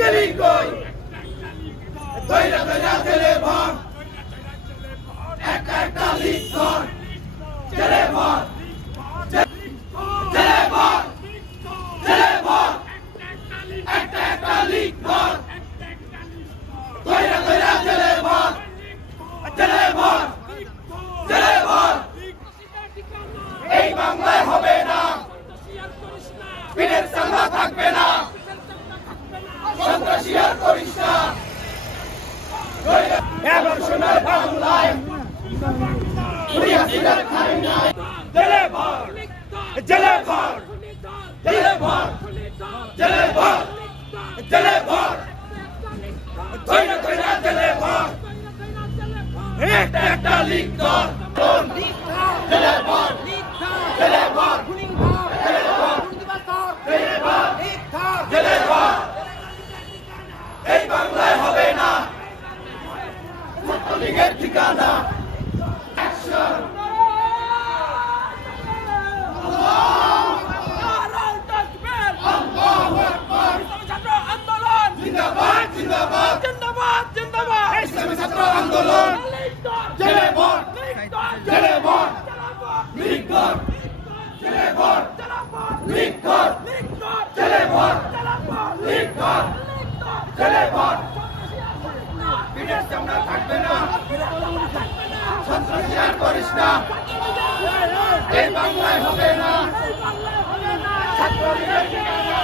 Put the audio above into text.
একটা লিগ কই দইরা দইরা জেলে ভর একটা লিগ কর জেলে ভর জেলে ভর জেলে ভর একটা লিগ কর দইরা দইরা জেলে ভর জেলে ভর জেলে ভর এই বাংলায় হবে না পীরের চাঁদা থাকবে না সন্ত্রাসী আর করিস না এবার সোনার বাংলায় হাসিনার ঠাঁই নাই জেলে ভর জেলে ভর জেলে ভর জেলে ভর জেলে ভর ধৈর্য ধৈর্য জেলে ভর একটা লিগ কর জেলে ভর জেলে ভর জেলে ভর এই বাংলায় হবে না লীগের ঠিকানা জিন্দাবাদ জিন্দাবাদ জিন্দাবাদ জিন্দাবাদ ইসলামী ছাত্র আন্দোলন জেলে ভর জেলে ভর লিগ কর জেলে ভর লিগ কর জেলে ভর লিগ কর জেলে ভর পীরের চামড়া থাকবে না সন্ত্রাসী আর করিস না এই বাংলায় হবে না ছাত্র লীগের ঠিকানা